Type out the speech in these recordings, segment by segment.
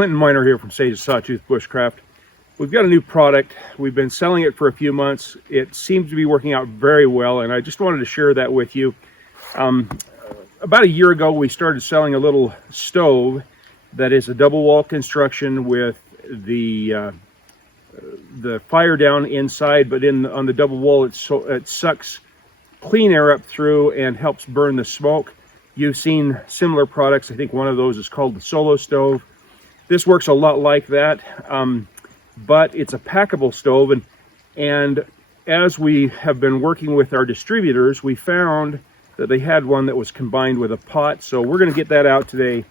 Clinton Miner here from Sawtooth Bushcraft. We've got a new product. We've been selling it for a few months. It seems to be working out very well, and I just wanted to share that with you. About a year ago, we started selling a little stove that is a double wall construction with the fire down inside, but on the double wall it sucks clean air up through and helps burn the smoke. You've seen similar products. I think one of those is called the Solo Stove. This works a lot like that, but it's a packable stove, and as we have been working with our distributors, we found that they had one that was combined with a pot. So we're going to get that out today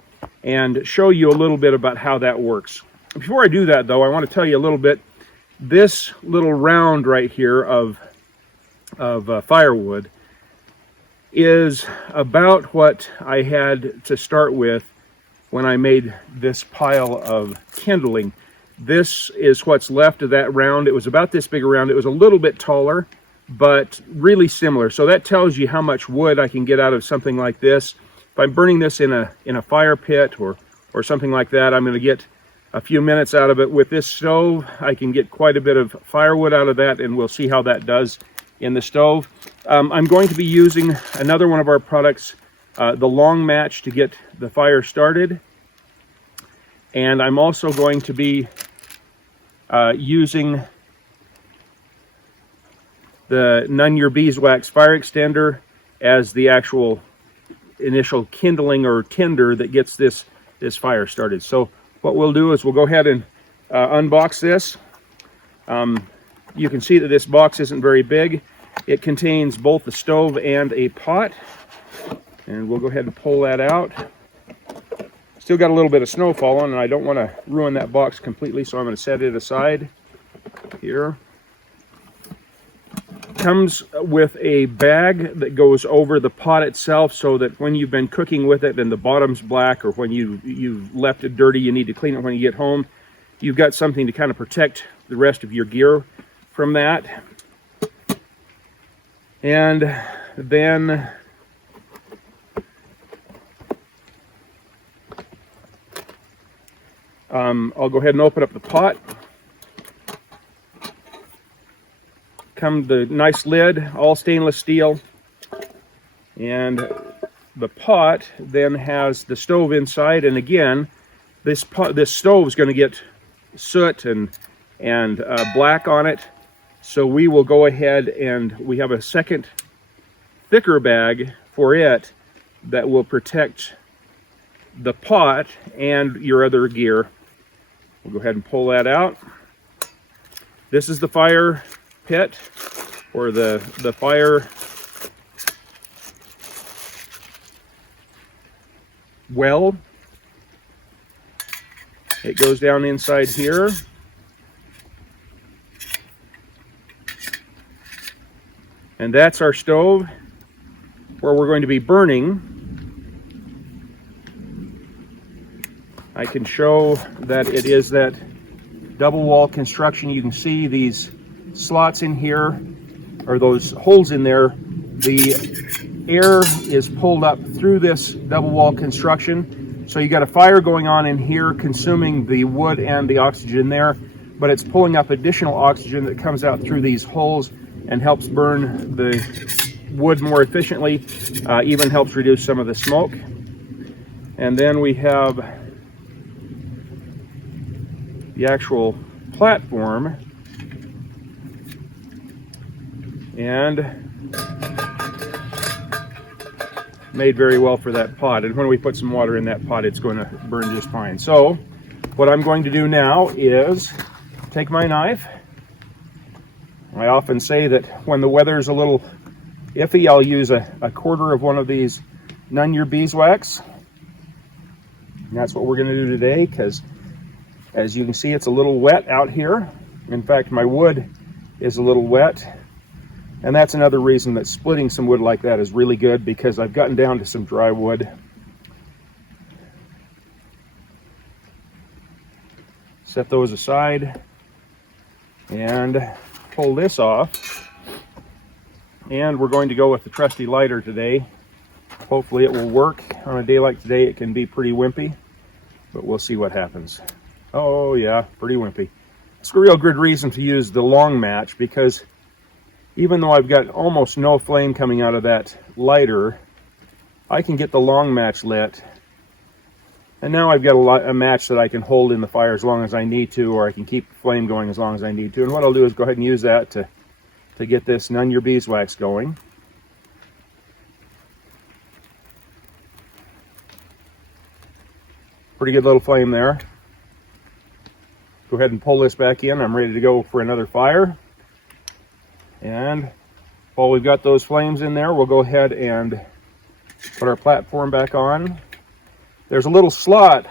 and show you a little bit about how that works. Before I do that, though, I want to tell you a little bit. This little round right here of firewood is about what I had to start with when I made this pile of kindling. This is what's left of that round. It was about this big around. It was a little bit taller, but really similar. So that tells you how much wood I can get out of something like this. If I'm burning this in a fire pit or something like that, I'm going to get a few minutes out of it. With this stove, I can get quite a bit of firewood out of that, and we'll see how that does in the stove. I'm going to be using another one of our products, the long match, to get the fire started. And I'm also going to be using the None Your Beeswax fire extender as the actual initial kindling or tinder that gets this fire started. So what we'll do is we'll go ahead and unbox this. You can see that this box isn't very big. It contains both the stove and a pot, and we'll go ahead and pull that out. Still got a little bit of snow falling, and I don't want to ruin that box completely, so I'm going to set it aside here. Comes with a bag that goes over the pot itself, so that when you've been cooking with it and the bottom's black, or when you've left it dirty, you need to clean it when you get home, you've got something to kind of protect the rest of your gear from that. And then I'll go ahead and open up the pot. Come the nice lid, all stainless steel, and the pot then has the stove inside. And again, this stove is going to get soot and black on it, so we will go ahead and we have a second thicker bag for it that will protect the pot and your other gear. We'll go ahead and pull that out. This is the fire pit, or the fire well. It goes down inside here. And that's our stove where we're going to be burning. I can show that it is that double wall construction. You can see these slots in here, or those holes in there. The air is pulled up through this double wall construction. So you got a fire going on in here, consuming the wood and the oxygen there, but it's pulling up additional oxygen that comes out through these holes and helps burn the wood more efficiently, even helps reduce some of the smoke. And then we have the actual platform, and made very well for that pot. And when we put some water in that pot, it's going to burn just fine. So what I'm going to do now is take my knife. I often say that when the weather's a little iffy, I'll use a quarter of one of these None Your Beeswax. And that's what we're going to do today, because as you can see, it's a little wet out here. In fact, my wood is a little wet. And that's another reason that splitting some wood like that is really good, because I've gotten down to some dry wood. Set those aside and pull this off. And we're going to go with the trusty lighter today. Hopefully it will work. On a day like today, it can be pretty wimpy, but we'll see what happens. Oh yeah, pretty wimpy. It's a real good reason to use the long match, because even though I've got almost no flame coming out of that lighter, I can get the long match lit. And now I've got a match that I can hold in the fire as long as I need to, or I can keep the flame going as long as I need to. And what I'll do is go ahead and use that to get this None Your Beeswax going. Pretty good little flame there. Go ahead and pull this back in. I'm ready to go for another fire. And while we've got those flames in there, we'll go ahead and put our platform back on. There's a little slot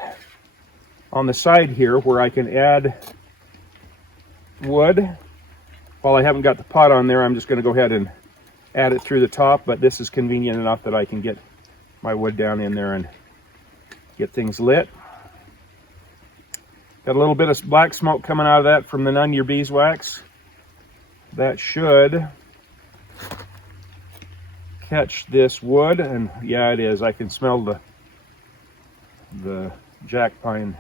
on the side here where I can add wood. While I haven't got the pot on there, I'm just going to go ahead and add it through the top, but this is convenient enough that I can get my wood down in there and get things lit. Got a little bit of black smoke coming out of that from the None Your Beeswax. That should catch this wood, and yeah, it is. I can smell the jack pine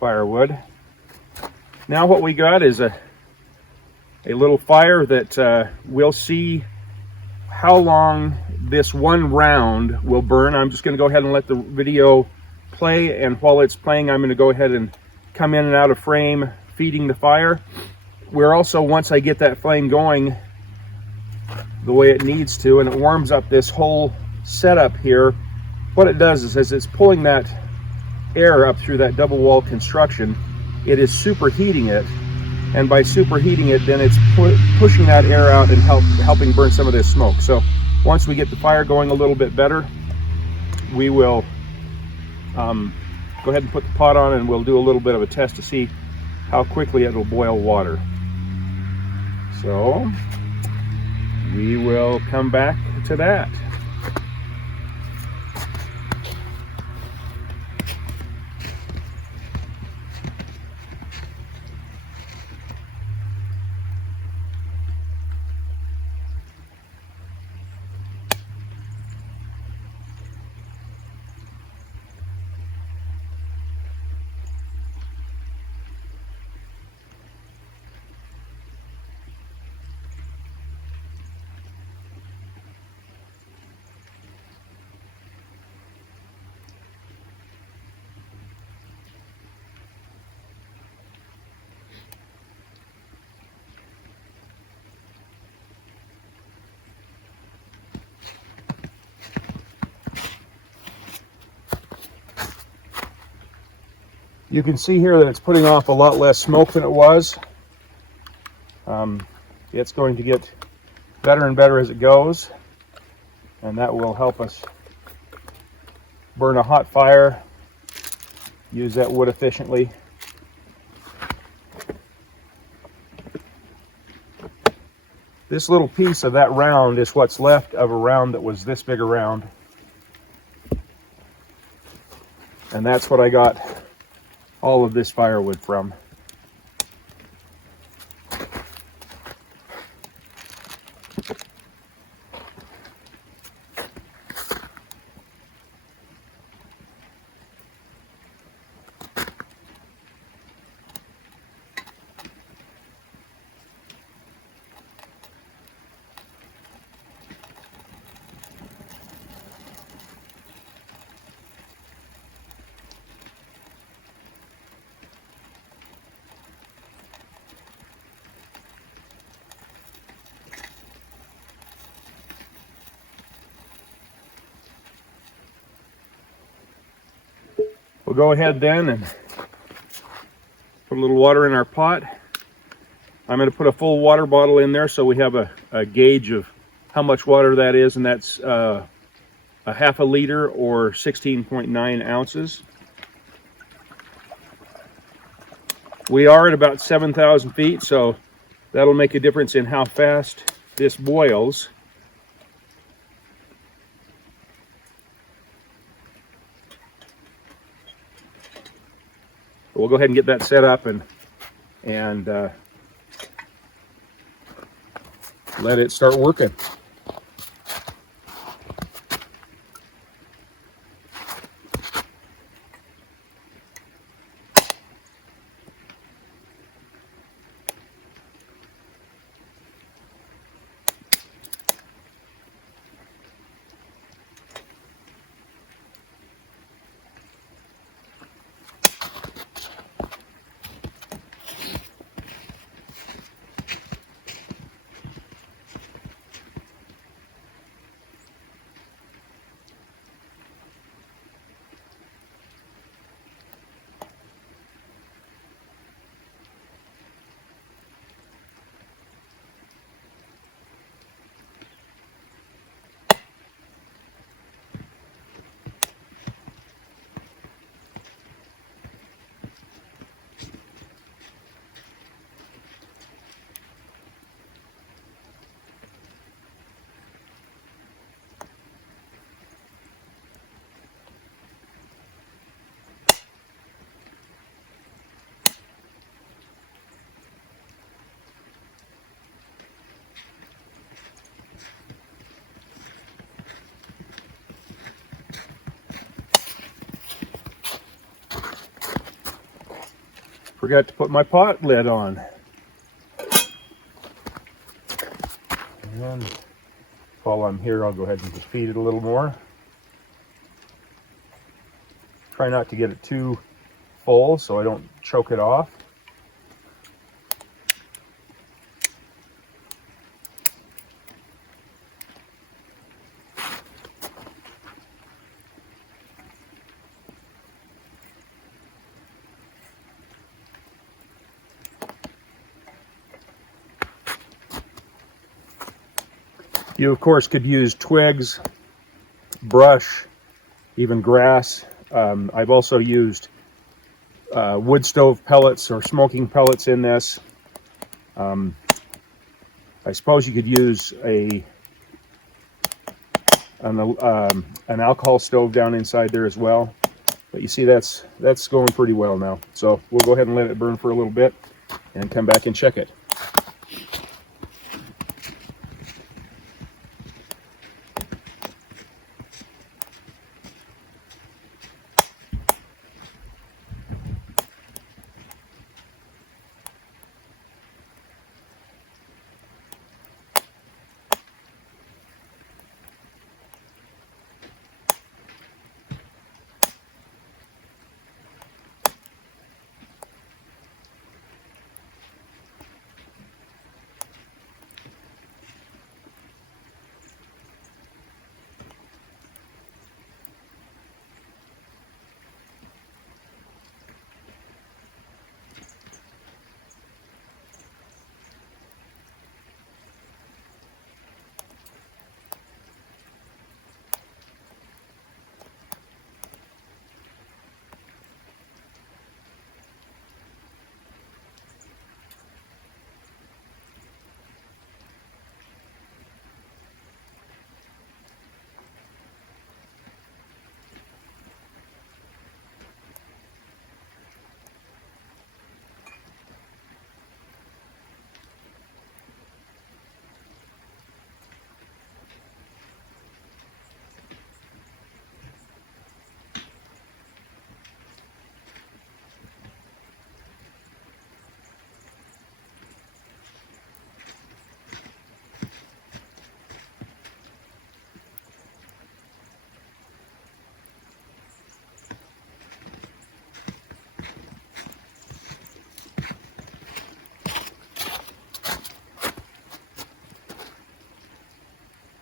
firewood. Now what we got is a little fire that we'll see how long this one round will burn. I'm just going to go ahead and let the video play, and while it's playing, I'm going to go ahead and come in and out of frame feeding the fire. We're also, once I get that flame going the way it needs to, and it warms up this whole setup here, what it does is, as it's pulling that air up through that double wall construction, it is superheating it, and by superheating it, then it's pushing that air out and helping burn some of this smoke. So once we get the fire going a little bit better, we will go ahead and put the pot on, and we'll do a little bit of a test to see how quickly it'll boil water. So we will come back to that. You can see here that it's putting off a lot less smoke than it was. It's going to get better and better as it goes, and that will help us burn a hot fire, use that wood efficiently. This little piece of that round is what's left of a round that was this big around, and that's what I got all of this firewood from. We'll go ahead then and put a little water in our pot. I'm going to put a full water bottle in there so we have a gauge of how much water that is, and that's a half a liter or 16.9 ounces. We are at about 7,000 feet, so that'll make a difference in how fast this boils. We'll go ahead and get that set up and let it start working. Forgot to put my pot lid on. And while I'm here, I'll go ahead and just feed it a little more. Try not to get it too full so I don't choke it off. You, of course, could use twigs, brush, even grass. I've also used wood stove pellets or smoking pellets in this. I suppose you could use an alcohol stove down inside there as well. But you see, that's going pretty well now. So we'll go ahead and let it burn for a little bit and come back and check it.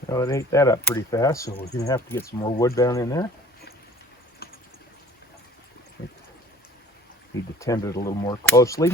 Well, it ate that up pretty fast, so we're going to have to get some more wood down in there. Need to tend it a little more closely.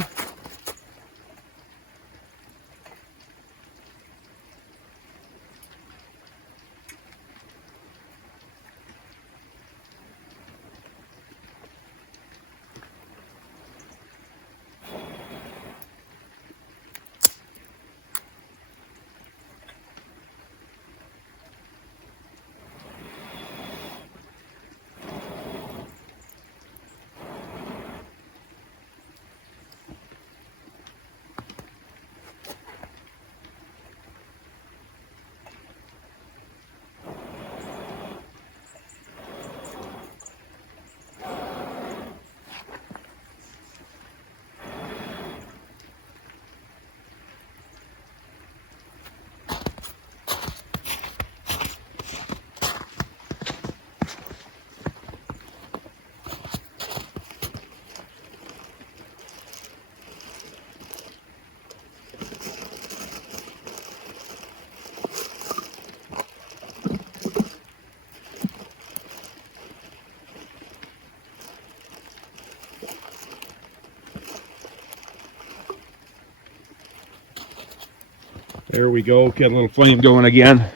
There we go, get a little flame going again.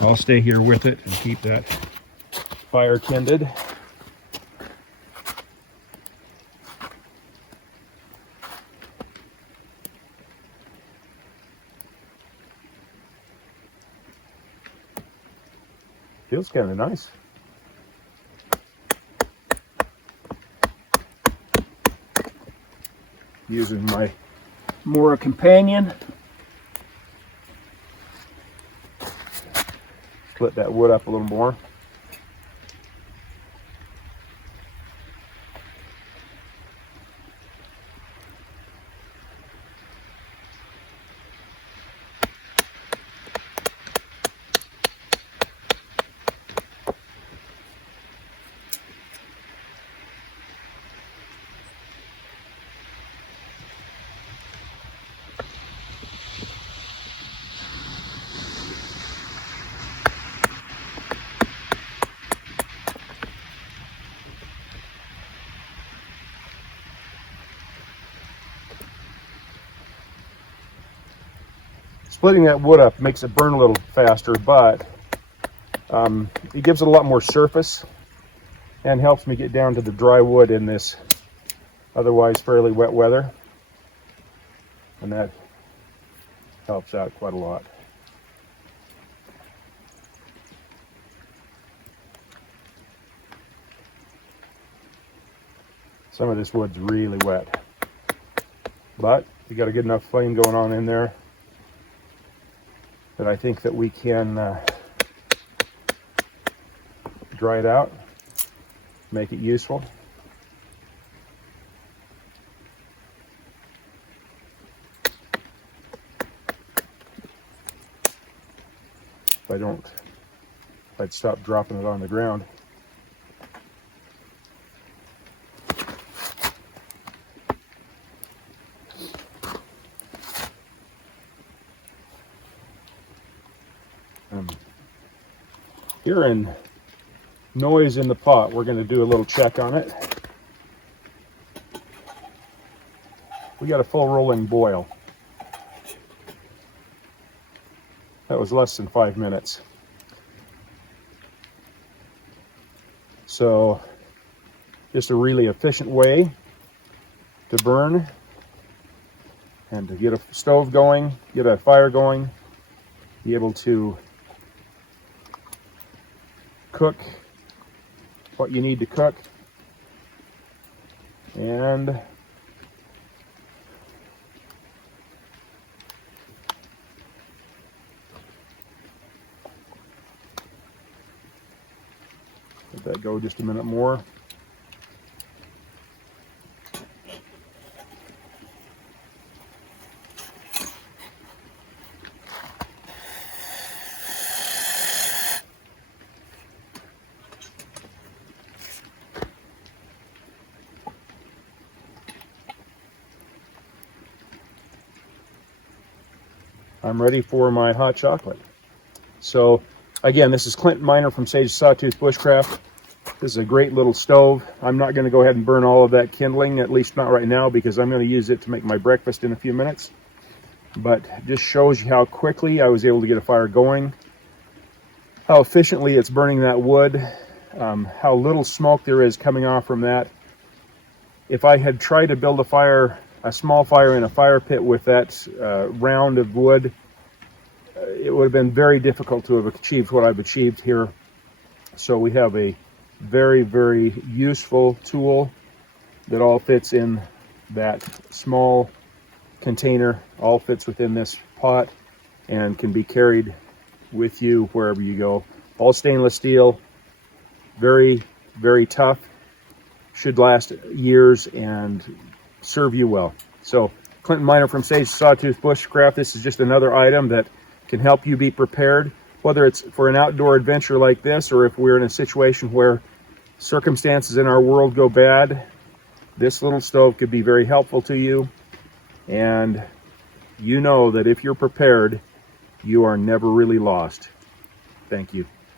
I'll stay here with it and keep that fire kindled. Feels kind of nice. Using my Mora companion. Split that wood up a little more. Splitting that wood up makes it burn a little faster, but it gives it a lot more surface and helps me get down to the dry wood in this otherwise fairly wet weather, and that helps out quite a lot. Some of this wood's really wet, but we got a good enough flame going on in there that I think that we can dry it out, make it useful. If I'd stop dropping it on the ground. Hearing noise in the pot, we're going to do a little check on it. We got a full rolling boil. That was less than 5 minutes. So just a really efficient way to burn and to get a stove going, get a fire going, be able to cook what you need to cook, and let that go just a minute more. I'm ready for my hot chocolate. So again, this is Clint Miner from Sawtooth Bushcraft. This is a great little stove. I'm not going to go ahead and burn all of that kindling, at least not right now, because I'm going to use it to make my breakfast in a few minutes. But just shows you how quickly I was able to get a fire going, how efficiently it's burning that wood, how little smoke there is coming off from that. If I had tried to build a small fire in a fire pit with that round of wood, it would have been very difficult to have achieved what I've achieved here. So we have a very, very useful tool that all fits in that small container, all fits within this pot and can be carried with you wherever you go. All stainless steel, very, very tough, should last years and serve you well. So Clinton Miner from Sawtooth Bushcraft, this is just another item that can help you be prepared, whether it's for an outdoor adventure like this, or if we're in a situation where circumstances in our world go bad. This little stove could be very helpful to you, and you know that if you're prepared, you are never really lost. Thank you.